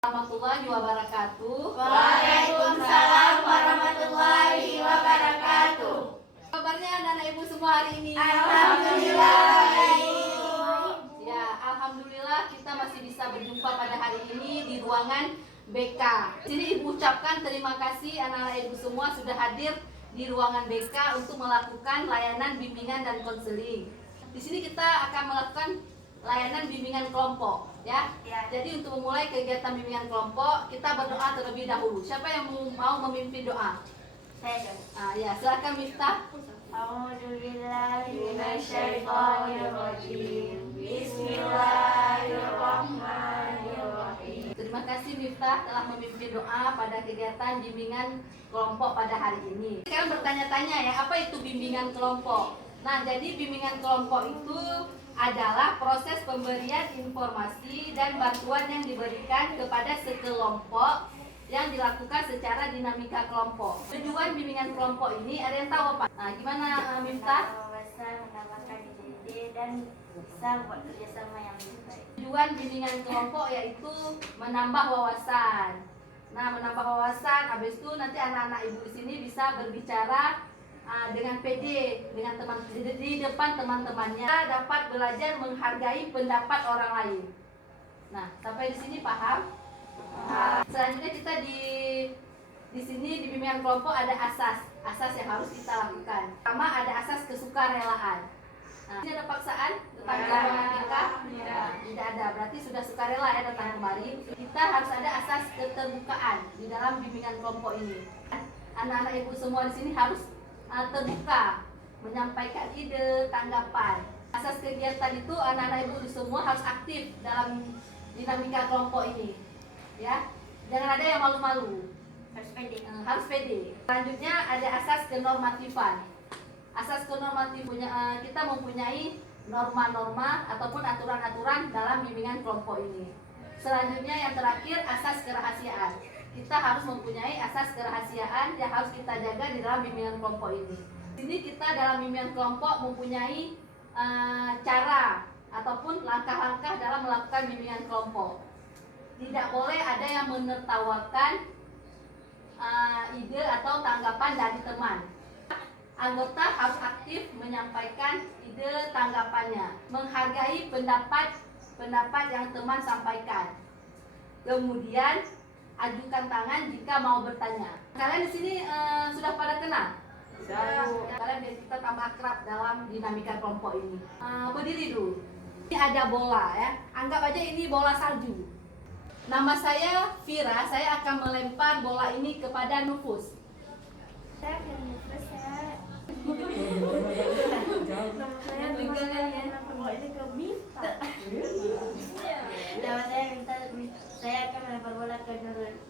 Warahmatullahi wabarakatuh. Waalaikumsalam warahmatullahi wabarakatuh. Kabarnya anak-anak ibu semua hari ini? Alhamdulillah baik. Ya, alhamdulillah kita masih bisa berjumpa pada hari ini di ruangan BK. Sini ibu ucapkan terima kasih anak-anak ibu semua sudah hadir di ruangan BK untuk melakukan layanan bimbingan dan konseling. Di sini kita akan melakukan layanan bimbingan kelompok, ya. Jadi untuk memulai kegiatan bimbingan kelompok, kita berdoa terlebih dahulu. Siapa yang mau memimpin doa? Saya. Ya, silakan Miftah. A'udzubillahi minasyaitonirrajim. Bismillahirrahmanirrahim. Terima kasih Miftah telah memimpin doa pada kegiatan bimbingan kelompok pada hari ini. Sekarang bertanya-tanya ya, apa itu bimbingan kelompok? Nah, jadi bimbingan kelompok itu adalah proses pemberian informasi dan bantuan yang diberikan kepada sekelompok yang dilakukan secara dinamika kelompok. Tujuan bimbingan kelompok ini ada yang tahu apa? Nah, gimana Miftah? Wawasan, mendapatkan ide dan bisa buat kerjasama yang lebih baik. Tujuan bimbingan kelompok yaitu menambah wawasan. Nah, menambah wawasan, habis itu nanti anak-anak ibu di sini bisa berbicara dengan PD dengan teman di depan teman-temannya, dapat belajar menghargai pendapat orang lain. Nah, sampai di sini paham? Selanjutnya kita di sini di bimbingan kelompok ada asas yang harus kita lakukan. Pertama ada asas kesukarelaan. Nah, ini ada paksaan tetangga kita? Tidak ada, berarti sudah sukarela ya datang kemari. Kita harus ada asas keterbukaan di dalam bimbingan kelompok ini. Anak-anak ibu semua di sini harus terbuka, menyampaikan ide, tanggapan. Asas kegiatan itu anak-anak ibu semua harus aktif dalam dinamika kelompok ini. Ya, jangan ada yang malu-malu. Harus pede. Selanjutnya ada asas kenormatifan. Asas kenormatifnya kita mempunyai norma-norma ataupun aturan-aturan dalam bimbingan kelompok ini. Selanjutnya yang terakhir asas kerahasiaan. Kita harus mempunyai asas kerahasiaan yang harus kita jaga di dalam bimbingan kelompok ini. Di sini kita dalam bimbingan kelompok mempunyai cara ataupun langkah-langkah dalam melakukan bimbingan kelompok. Tidak boleh ada yang menertawakan ide atau tanggapan dari teman. Anggota harus aktif menyampaikan ide tanggapannya, menghargai pendapat yang teman sampaikan. Kemudian ajukan tangan jika mau bertanya. Kalian di sini sudah pada kenal? Kalian biar kita tambah akrab dalam dinamika kelompok ini. Berdiri dulu. Ini ada bola ya. Anggap aja ini bola salju. Nama saya Vira. Saya akan melempar bola ini kepada Nufus. Saya akan Nufus ya. Saya dengarkan ya. Bola ini ke Miftah. Nama saya minta. Saya akan melempar bola ke Nurul.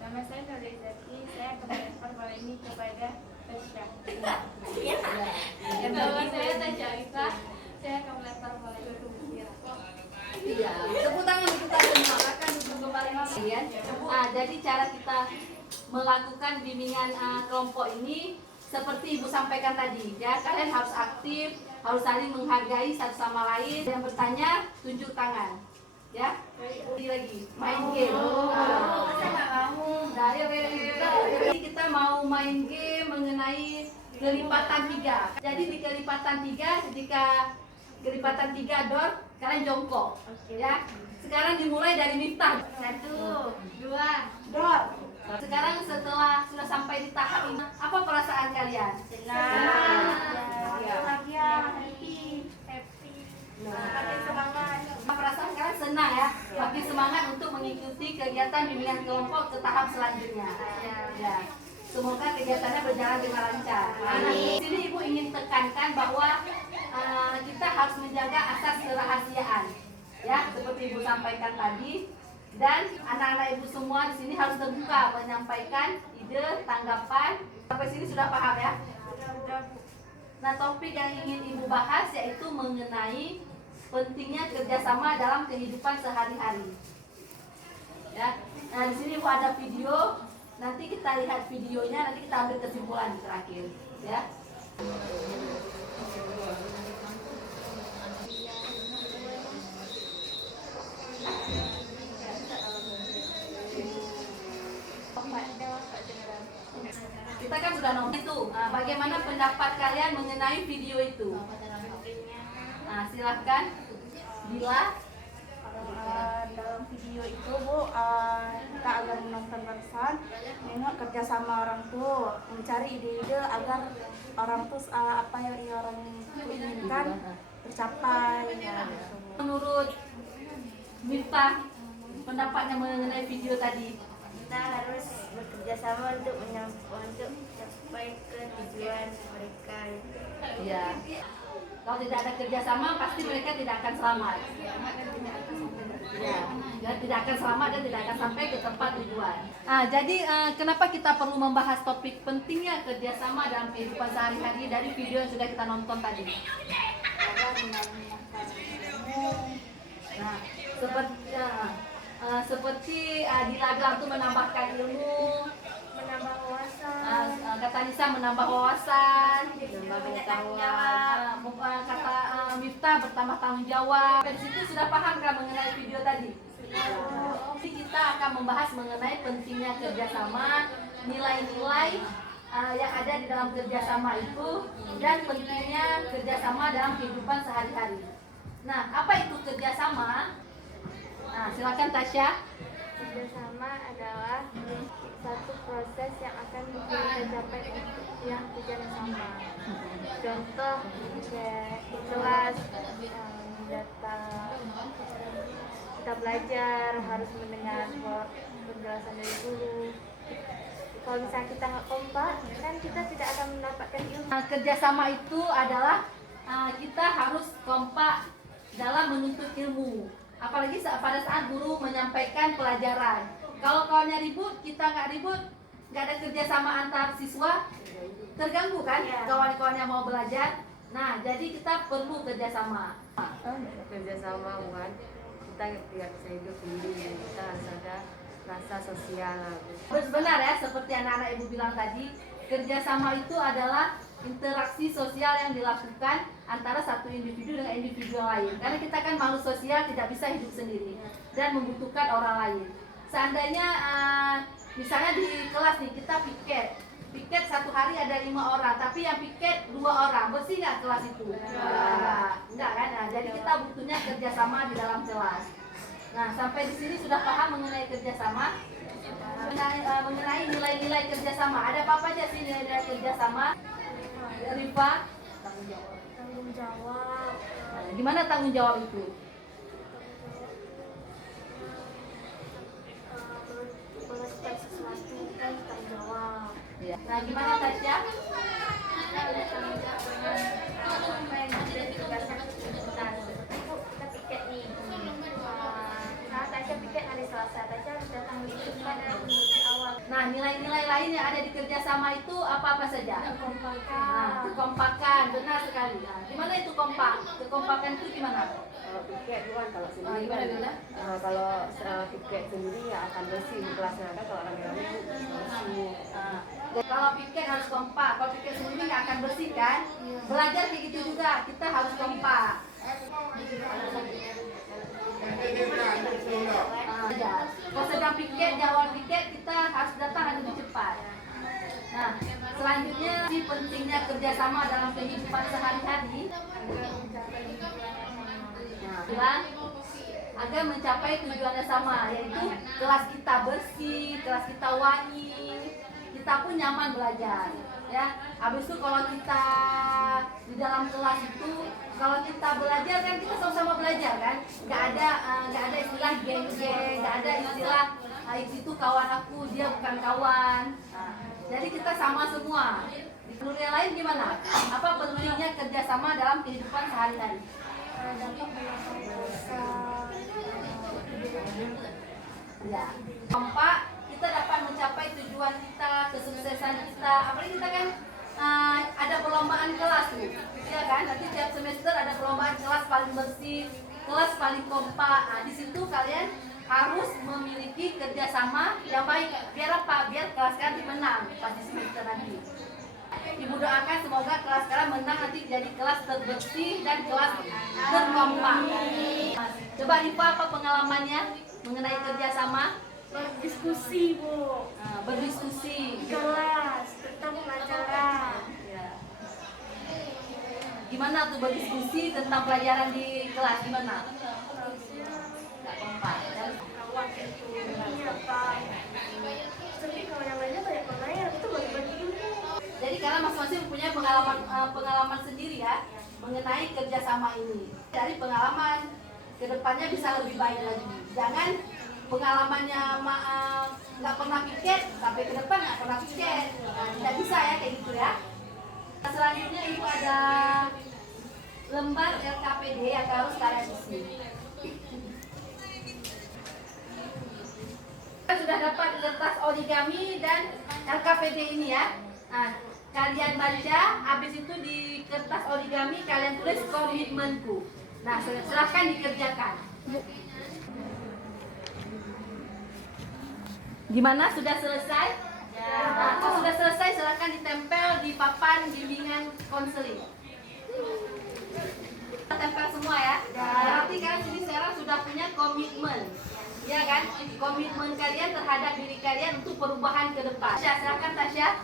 Nama saya Nurizaki, saya akan melempar bola ini kepada Tasya. Nama saya Tasya, saya akan melempar bola ini ke Mira. Iya, tepuk tangan silakan duduk kembali ya. Jadi cara kita melakukan bimbingan kelompok ini seperti Ibu sampaikan tadi ya, kalian harus aktif, harus saling menghargai satu sama lain. Yang bertanya tunjuk tangan. Ya, lagi main game. Saya nggak mau. Jadi kita mau main game mengenai kelipatan 3. Jadi di kelipatan 3, ketika kelipatan 3 dor, kalian jongkok. Ya. Sekarang dimulai dari Miftah. 1, 2, dor. Sekarang setelah sudah sampai di tahap ini, apa perasaan kalian? senang, bahagia, happy. makin semangat. Perasaan kalian senang ya, makin semangat untuk mengikuti kegiatan bimbingan kelompok ke tahap selanjutnya. Ya. Semoga kegiatannya berjalan dengan lancar. Di sini Ibu ingin tekankan bahwa kita harus menjaga asas kerahasiaan, ya, seperti Ibu sampaikan tadi. Dan anak-anak Ibu semua di sini harus terbuka menyampaikan ide, tanggapan. Sampai sini sudah paham ya? Nah, topik yang ingin Ibu bahas yaitu mengenai pentingnya kerjasama dalam kehidupan sehari-hari. Ya, nah di sini Ibu ada video. Nanti kita lihat videonya, nanti kita ambil kesimpulan terakhir. Ya. bagaimana pendapat kalian mengenai video itu? Silahkan. Bila Dalam video itu Bu, kita agar menonton barisan, nengok kerjasama orang tua, mencari ide-ide agar orang tuh apa yang orang inginkan tercapai. Ya, gitu. menurut Miftah, pendapatnya mengenai video tadi? Kita harus bekerja sama untuk mencapai ke tujuan mereka. Ya. Kalau tidak ada kerjasama, pasti mereka tidak akan selamat. Ya, tidak akan selamat dan tidak akan sampai ke tempat tujuan. Jadi kenapa kita perlu membahas topik pentingnya kerjasama dalam kehidupan sehari-hari dari video yang sudah kita nonton tadi? Nah, seperti di Lagang itu menambahkan ilmu, Menambah wawasan, kata Nisa menambah wawasan, Menambah pengetahuan. kata Miftah bertambah tanggung jawab. Dari situ sudah paham kan mengenai video tadi? Jadi kita akan membahas mengenai pentingnya kerjasama, nilai-nilai yang ada di dalam kerjasama itu, dan pentingnya kerjasama dalam kehidupan sehari-hari. Nah, apa itu kerjasama? Silakan Tasya. kerjasama adalah satu proses yang akan kita capai yang tujuan yang sama. Contoh kayak di kelas data kita belajar harus mendengar penjelasan dari guru. Kalau misalnya kita nggak kompak, kan kita tidak akan mendapatkan ilmu. Kerjasama itu adalah kita harus kompak dalam menuntut ilmu. Apalagi pada saat guru menyampaikan pelajaran. Kalau kawannya ribut, kita nggak ribut, nggak ada kerjasama antar siswa, terganggu kan kawan-kawan yang mau belajar. Nah, jadi kita perlu kerjasama. Kerjasama bukan kita tidak bisa hidup sendiri, kita harus ada rasa sosial. Benar ya, seperti anak-anak ibu bilang tadi, kerjasama itu adalah interaksi sosial yang dilakukan antara satu individu dengan individu yang lain. Karena kita kan makhluk sosial, tidak bisa hidup sendiri dan membutuhkan orang lain. Seandainya misalnya di kelas nih kita piket satu hari ada 5 orang, tapi yang piket 2 orang, bersih nggak kelas itu? Enggak kan? Nah, jadi kita butuhnya kerjasama di dalam kelas. Nah, sampai di sini sudah paham mengenai kerjasama, mengenai nilai-nilai kerjasama. Ada apa aja sih nilai-nilai kerjasama? Rifa? Tanggung jawab. Gimana tanggung jawab itu? Melakukan sesuatu kan tanggung jawab. Ya. Nah, gimana Tasya? Kita piket nih. Tasya piket hari Selasa. Tasya harus datang itu pada minggu awal. Nah, nilai-nilai lain yang ada di kerjasama itu apa-apa saja? Kekompakan, benar sekali. Nah, gimana itu kompak? Kekompakan itu gimana? Kalau piket bukan, kalau sendiri Gimana kan, Bella? kalau piket sendiri ya akan bersih di kelasnya, kan kalau orang lain bersih. Kalau piket harus kompak, kalau piket sendiri nggak akan bersih kan? Belajar kayak gitu juga, kita harus kompak. Kalau sedang piket, jawab piket, kita harus datang lebih cepat. Nah, selanjutnya si pentingnya kerjasama dalam kehidupan sehari-hari. Bilang agar mencapai tujuannya sama, yaitu kelas kita bersih, kelas kita wangi, kita pun nyaman belajar. Ya, habis itu kalau kita di dalam kelas itu, kalau kita belajar kan kita sama-sama belajar kan, nggak ada istilah geng-geng, nggak ada istilah itu kawan aku, dia bukan kawan. Nah, jadi kita sama semua. Di dunia lain gimana? Apa pentingnya kerjasama dalam kehidupan sehari-hari? Ya, kompak kita dapat mencapai tujuan kita, kesuksesan kita. Apalagi kita kan ada perlombaan kelas tuh, ya kan? Nanti tiap semester ada perlombaan kelas paling bersih, kelas paling kompak. Nah, di situ kalian harus memiliki kerjasama yang baik. Biar apa? Biar kelas kalian menang pada semester nanti. Ibu doakan semoga kelas kalian menang nanti jadi kelas terbersih dan kelas terkompak. Coba Rifa, apa pengalamannya mengenai kerjasama? Berdiskusi Bu. Berdiskusi. Kelas tentang pelajaran. Gimana tuh berdiskusi tentang pelajaran di kelas gimana? Nggak kompak. Dan Kawan itu ini apa? Tapi kalau yang lainnya banyak orang yang itu bagi-bagi ilmu. jadi kalian masing-masing punya pengalaman sendiri ya mengenai kerjasama ini. Dari pengalaman kedepannya bisa lebih baik lagi. Jangan pengalamannya nggak pernah piket, sampai ke depan nggak pernah piket. Nah, tidak bisa ya kayak gitu ya. Selanjutnya ibu ada lembar LKPD yang harus kalian isi. Kita sudah dapat kertas origami dan LKPD ini ya. Nah, kalian baca, habis itu di kertas origami kalian tulis komitmenku. Nah, silahkan dikerjakan. Gimana? Sudah selesai? Nah, kalau sudah selesai silahkan ditempel di papan bimbingan konseling. Tempel semua ya. Berarti kalian sini sekarang sudah punya komitmen. Ya kan? Komitmen kalian terhadap diri kalian untuk perubahan ke depan. Tasya, silakan Tasya.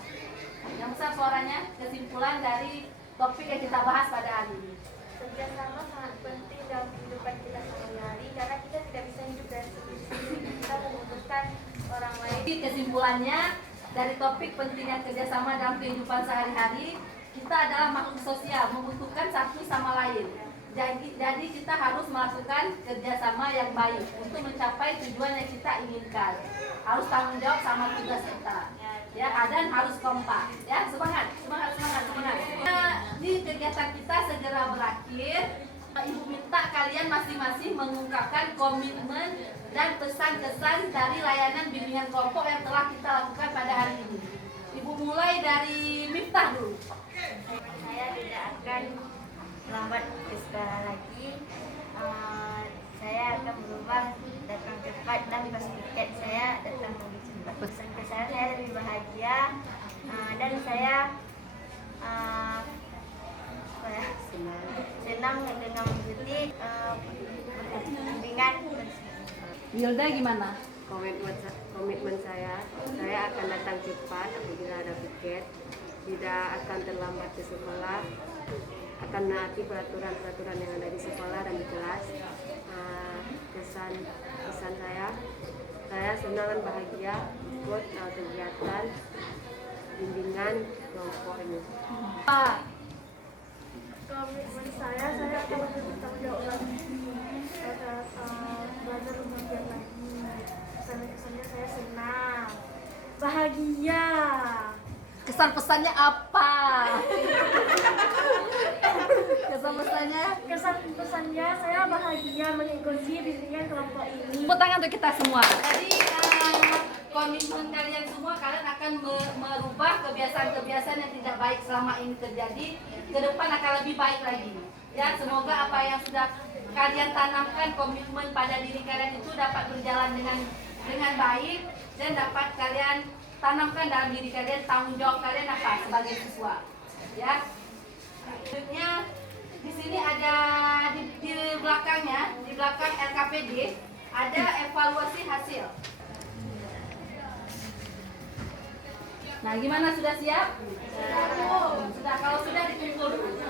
Yang besar suaranya, kesimpulan dari topik yang kita bahas pada hari ini. Kerjasama sangat penting dalam kehidupan kita sehari-hari karena kita tidak bisa hidup dari sendiri. Kita membutuhkan orang lain. Jadi kesimpulannya dari topik pentingnya kerjasama dalam kehidupan sehari-hari, kita adalah makhluk sosial, membutuhkan satu sama lain. Jadi kita harus melakukan kerjasama yang baik untuk mencapai tujuan yang kita inginkan. Harus tanggung jawab sama tugas kita. Ya, dan harus kompak. Ya, semangat. Nah, di kegiatan kita segera berakhir. Ibu minta kalian masing-masing mengungkapkan komitmen dan pesan-kesan dari layanan bimbingan kelompok yang telah kita lakukan pada hari ini. Ibu mulai dari Miftah dulu. Saya tidak akan lambat ke sekolah lagi. Saya akan berubah, datang cepat dan pas tiket saya datang lebih cepat. Pesan ke saya lebih bahagia dan saya senang dengan mengikuti bimbingan. Wilda gimana? Komitmen saya akan datang cepat apabila ada tiket, tidak akan terlambat ke sekolah, akan menaati peraturan yang ada di sekolah dan di kelas. Pesan saya senang dan bahagia ikut kegiatan bimbingan kelompok ini. Komitmen saya akan lebih bertanggung jawab lagi, belajar lebih giat lagi. Kesannya saya senang, bahagia. Kesan-pesannya apa? Kesan-pesannya? Kesan-pesannya saya bahagia mengikuti bimbingan kelompok ini. Tepuk tangan untuk kita semua. Jadi komitmen kalian semua, kalian akan merubah kebiasaan-kebiasaan yang tidak baik selama ini terjadi. Ke depan akan lebih baik lagi. Ya, semoga apa yang sudah kalian tanamkan, komitmen pada diri kalian itu dapat berjalan dengan baik dan dapat kalian tanamkan dalam diri kalian tanggung jawab kalian apa sebagai siswa. Ya. Selanjutnya di sini ada di belakangnya, di belakang LKPD ada evaluasi hasil. Nah, gimana, sudah siap? Sudah. Kalau sudah dikumpul dulu.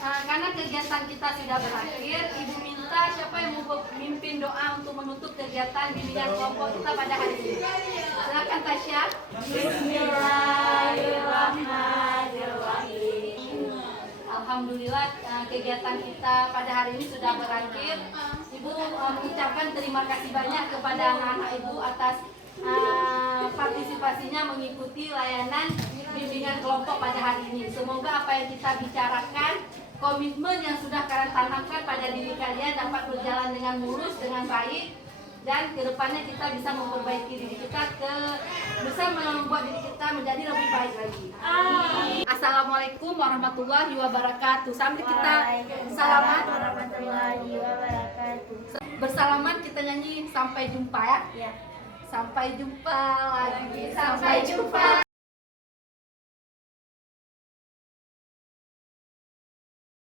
Karena kegiatan kita sudah berakhir, Ibu minta siapa yang mau memimpin doa untuk menutup kegiatan bimbingan kelompok kita pada hari ini. Silakan Tasya. Bismillahirrahmanirrahim. Alhamdulillah kegiatan kita pada hari ini sudah berakhir. Ibu mengucapkan terima kasih banyak kepada anak-anak Ibu atas partisipasinya mengikuti layanan bimbingan kelompok pada hari ini. Semoga apa yang kita bicarakan, komitmen yang sudah kalian tanamkan pada diri kalian dapat berjalan dengan mulus, dengan baik, dan kedepannya kita bisa memperbaiki diri kita bisa membuat diri kita menjadi lebih baik lagi. Assalamualaikum warahmatullahi wabarakatuh. Sambil kita salaman warahmatullahi wabarakatuh. bersalaman, kita nyanyi sampai jumpa ya. Ya. Sampai jumpa lagi. Sampai jumpa.